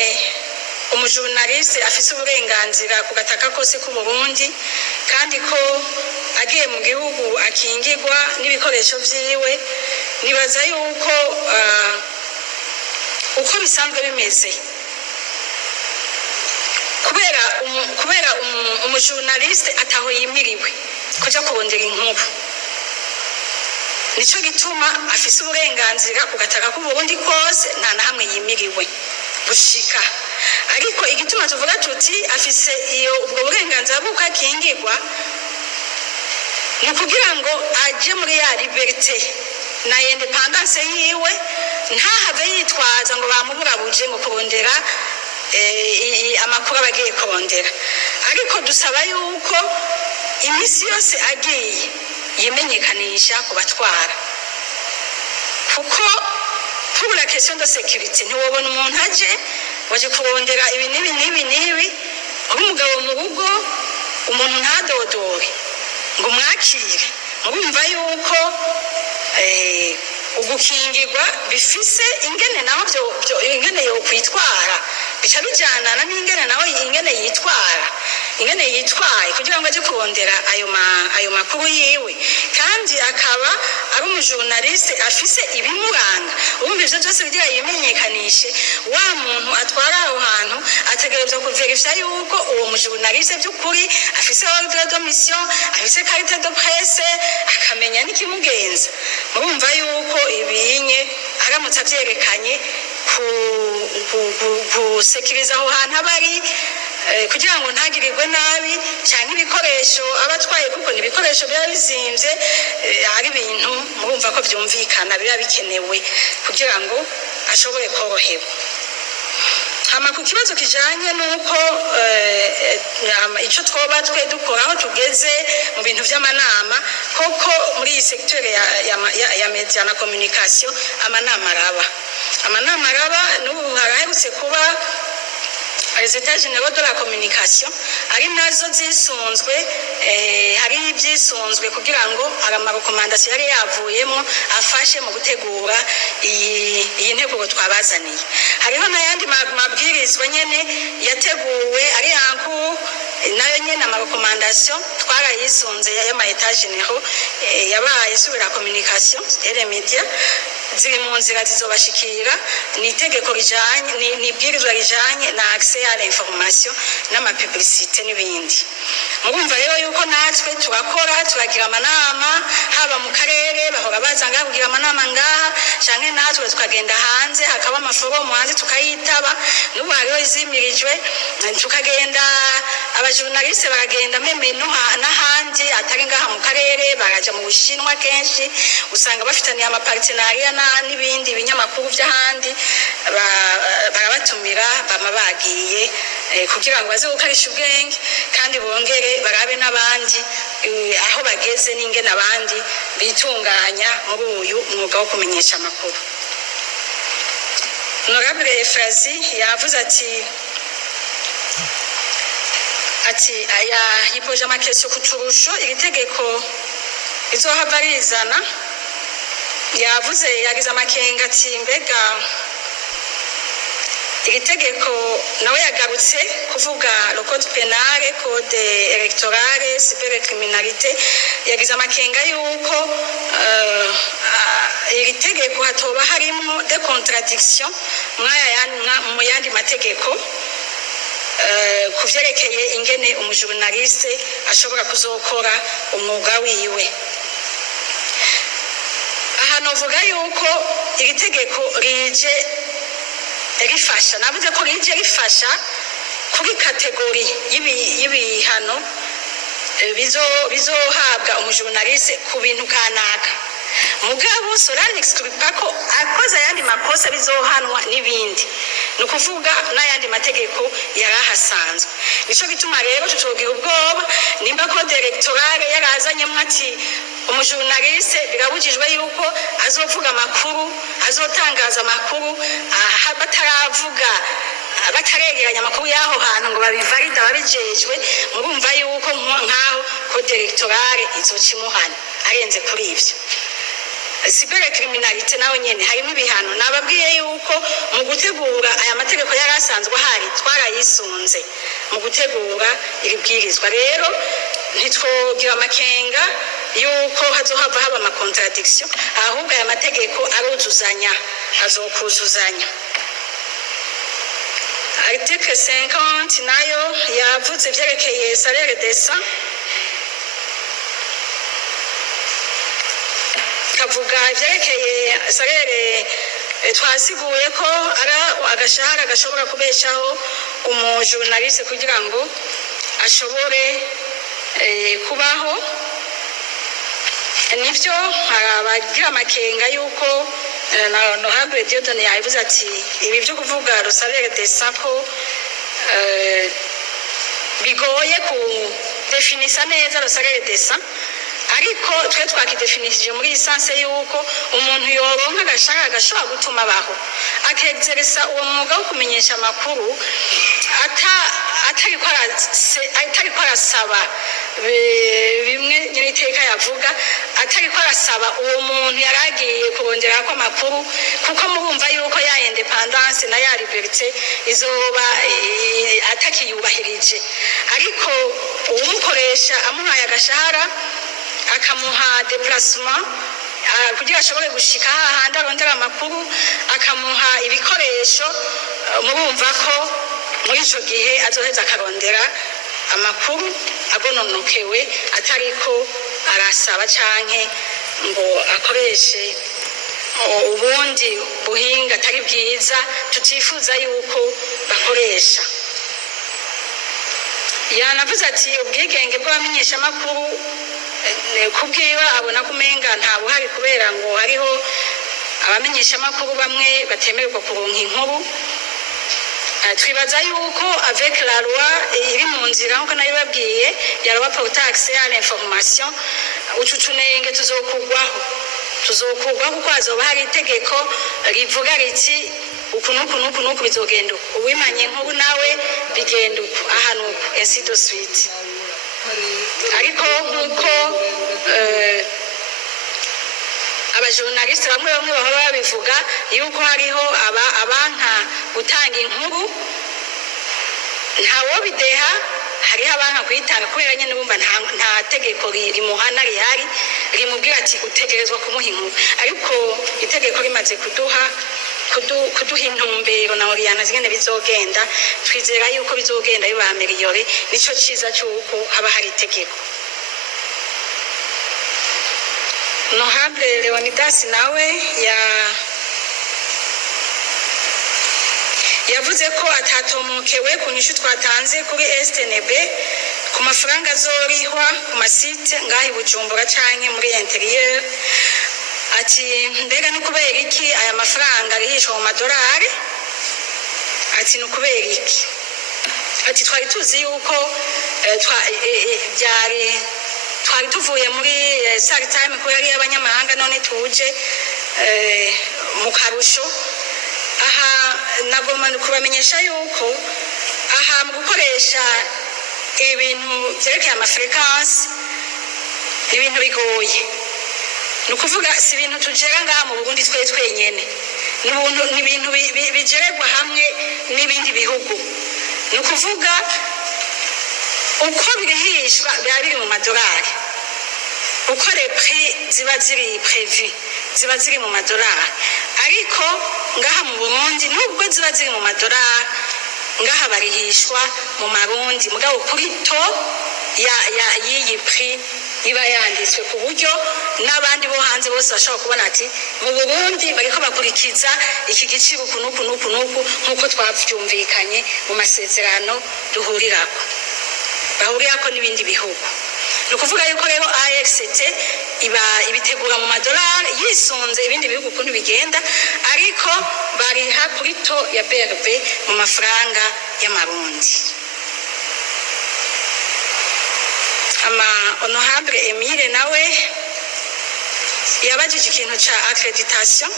umujournaliste afise uburenganzira ku gataka kose ku Burundi kandi ko agiye mu gihugu akingirwa n'ibikoresho vyiwe. Nibaza yuko uko bisanzwe bimeze kubera umujournaliste ataho yimiriwe kuja kurondera inkuru, nico gituma afise uburenganzira ku gataka ku Burundi kose nta na hamwe yimiriwe gushika. Ariko igituma tuvuga tuti afise iyo ubwo burenganzira bw'uko akingirwa ni kugira ngo aje muri ya liberté na independence yiwe, ntahave yitwaza ngo bamuburabuje ngo kurondera amakuru abagiye kurondera. Ariko dusaba yuko imisi yose agiye yimenyekanisha ku batwara, kuko pour la question de sécurité ntiwobona umuntu aje waje kurondera ibi nibi uri umugabo mu rugo umuntu ntadodore ngo mwakire. Murumva yuko ugukingirwa bifise ingene naho byo ingene yo kwitwara bica bijyanana n'ingene nawe ingene yitwaye kugira ngo aje kurondera ayo makuru yiwe, kandi akaba ari umujournaliste afise ibimuranga. Urumva ivyo byose bigira yimenyekanishe, wa muntu atwara aho hantu ategerezwa kuverifya yuko uwo mujournaliste by'ukuri afise ordre de mission, afise carte de presse, akamenya n'ikimugenza. Murumva yuko ibinye aramutse avyerekanye gusekiriza aho hantu abari kugira ngo ntagirirwe nabi cyangwa ibikoresho abatwaye, kuko n'ibikoresho biba bizimvye, ari ibintu murumva ko byumvikana biba bikenewe kugira ngo ashobore koroherwa. Hama ku kibazo kijanye nuko ico twoba twe dukora aho tugeze mu bintu vy'amanama, koko muri iyi secteur ya media na communication amanama araba n'ubu haraherutse kuba les états généraux de la communication ari nazo zisunzwe, hari ibyisunzwe kugira ngo amarekomandasiyo yari yavuyemo afashe mu gutegura iyi nteguro twabazaniye. Hariho n'ayandi mabwirizwa nyene yateguwe ari yanku nayo nyene amarekomandasiyo twarayisunze y'ama états généraux yabaye subira communication et les médias ziri mu nzira zizobashikira n'itegeko rijanye n'ibwirizwa rijanye na accès à l'information n'amapublicité n'ibindi. Murumva rero yuko natwe turagira amanama haba mu karere bahora baza ngaha kugira amanama ngaha, canke natwe tukagenda hanze hakaba amaforomu hanze tukayitaba. N'ubu hariho izimirijwe tukagenda, abajournaliste baragenda meme n'ahandi atari ngaha mu karere, baraja mu Bushinwa kenshi usanga bafitaniye amapartenariat n'ibindi binyamakuru by'ahandi, barabatumira bama bagiye kugira ngo baze gukarisha ubwenge kandi bongere barabe n'abandi aho bageze n'ingene abandi bitunganya muri uyu mwuga wo kumenyesha amakuru. Honorable Efrazi yavuze ati ati aya yipoje amakesho kuturusho iri tegeko izohava rizana yavuze yagize amakenga ati mbega iri tegeko nawe yagarutse kuvuga le code penal code electoral cybercriminalité yagize amakenga yuko iri tegeko hatoba harimo de contradiction mu yandi mategeko kuvyerekeye ingene umujournaliste ashobora kuzokora umwuga wiwe. Aha novuga yuko iri tegeko rije rifasha navuze ko rije rifasha kuri kategori y'ibihano bizohabwa umujournaliste ku bintu kanaka mugabo Solange exclupa ko akoze ayandi makosa bizohanwa n'ibindi nukuvuga n'ayandi mategeko yarahasanzwe nico gituma rero tutogira ubwoba nimba code electorale yarazanyemo ati umujournaliste birabujijwe yuko azovuga amakuru azotangaza amakuru bataravuga bataregeranya amakuru y'aho hantu ngo babivalida babijejwe murumva yuko nkaho code electorale izocimuhana arenze kuri ivyo. Cybercriminalité nawe nyene harimo ibihano nababwiye yuko mu gutegura aya mategeko yarasanzwe hari twarayisunze mu gutegura iribwirizwa rero ntitwogira amakenga yuko hazohava haba ama contradiction ahubwo aya mategeko aruzuzanya azokuzuzanya. Article 50 nayo yavuze vyerekeye salaire décent kavuga vyerekeye salaire twasiguye ko ara agashahara gashobora kubeshaho umujournaliste kugira ngo ashobore kubaho nivyo abagira amakenga yuko Honorable Dieudonné yavuze ati ibi byo kuvuga le salaire décent ko bigoye ku definisa neza le salaire décent ariko twe twakidefinishije muri lisanse yuko umuntu yoronka agashaka gashobora gutuma abaho akexeresa uwo mwuga wo kumenyesha amakuru atari ko arasaba bimwe nyir'iteka yavuga atari ko arasaba uwo muntu yaragiye kurondera ko amakuru kuko murumva yuko ya independance na ya liberté izoba atakiyubahirije ariko uwumukoresha amuhaye agashahara akamuha déplacement kugira ashobore gushika hahandi arondera amakuru akamuha ibikoresho murumva ko muri ico gihe azoheza akarondera amakuru agononokewe atariko arasaba canke ngo akoreshe ubundi buhinga atari bwiza tutifuza yuko bakoresha. Yanavuze ati ubwigenge bw'abamenyesha amakuru kubwiba abona kumenga nta buhari kubera ngo hariho abamenyesha amakuru bamwe batemererwa kuronka inkuru. Twibaza yuko avec la loi iri mu nzira nkuko nayo babwiye ya loi portant accès à l'information ucucunenge tuzokugwaho kuko hazoba hari itegeko rivuga riti uku bizogenda uwimanye inkuru nawe bigenda ahantu ainsi de suite. Ariko nkuko abajournaliste bamwe bahora babivuga yuko hariho abanka gutanga inkuru ntawo bideha hariho abanka kuyitanga kubera nyene bumva nta tegeko rimuhana rihari rimubwira ati utegerezwa kumuha inkuru ariko itegeko rimaze kuduha intumbero na Oriana zingene bizogenda twizera yuko bizogenda biba ameliyore nico ciza cyuko haba hari itegeko. Honorable Leonidas nawe yavuze ko atatomokewe ku nyishu twatanze kuri STNB ku mafaranga azorihwa ku masite ngahi Bujumbura canke muri interieur ati mbega no kubera iki aya mafaranga arihishwa mu madolari ati no kubera iki ati twari tuzi yuko twari tuvuye muri sari time ko yari abanyamahanga none tuje mu karusho aha nagomba kubamenyesha yuko aha mu gukoresha ibintu byerekeye amafrekansi ni ibintu bigoye, ni ukuvuga si ibintu tugera ngaha mu Burundi twe twenyene, ni ibintu bigererwa hamwe n'ibindi bihugu. Ni ukuvuga uko birihishwa biba biri mu madolari, uko repri ziba ziri prevu ziba ziri mu madolari, ariko ngaha mu Burundi nubwo ziba ziri mu madolari ngaha barihishwa mu marundi, mugabo kuri to y'iyi pri iba yanditswe ku buryo n'abandi bo hanze bose bashobora kubona ati mu Burundi bariko bakurikiza iki giciro kunuku nk'uko twavyumvikanye mu masezerano bahurirako n'ibindi bihugu. Ni ukuvuga yuko rero AFCT ibitegura mu madolari yisunze ibindi bihugu ukuntu bigenda, ariko bariha kuri to ya BRB mu mafaranga y'amarundi. Honorable Emile nawe yabajije ikintu ca accreditation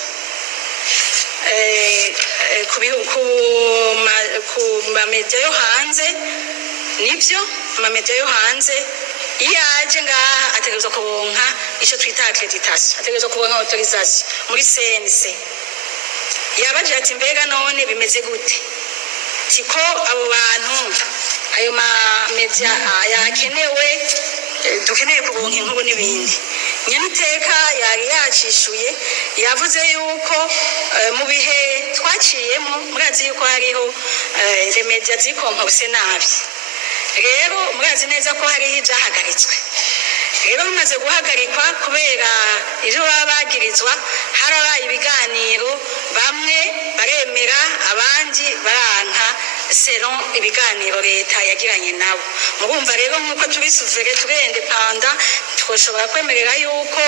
ku mamedia yo hanze. Nibyo amamedia yo hanze iyo aje ngaha ategerezwa kuronka ico twita accreditation, ategerezwa kuronka autorisation muri CNC. Yabajije ati mbega none bimeze gute, tiko abo bantu ayo mamedia yakenewe dukeneye kuronka inkuru n'ibindi. Nyeniteka yari yacishuye yavuze yuko mu bihe twaciyemo murazi yuko hariho remedia zikomporse nabi, rero murazi neza ko hariho ibyahagaritswe. Rero bimaze guhagarikwa kubera ivyo baba bagirizwa, harabaye ibiganiro, bamwe baremera abandi baranka selon ibiganiro leta yagiranye nabo. Murumva rero nk'uko turi souverain turi independant twoshobora kwemerera yuko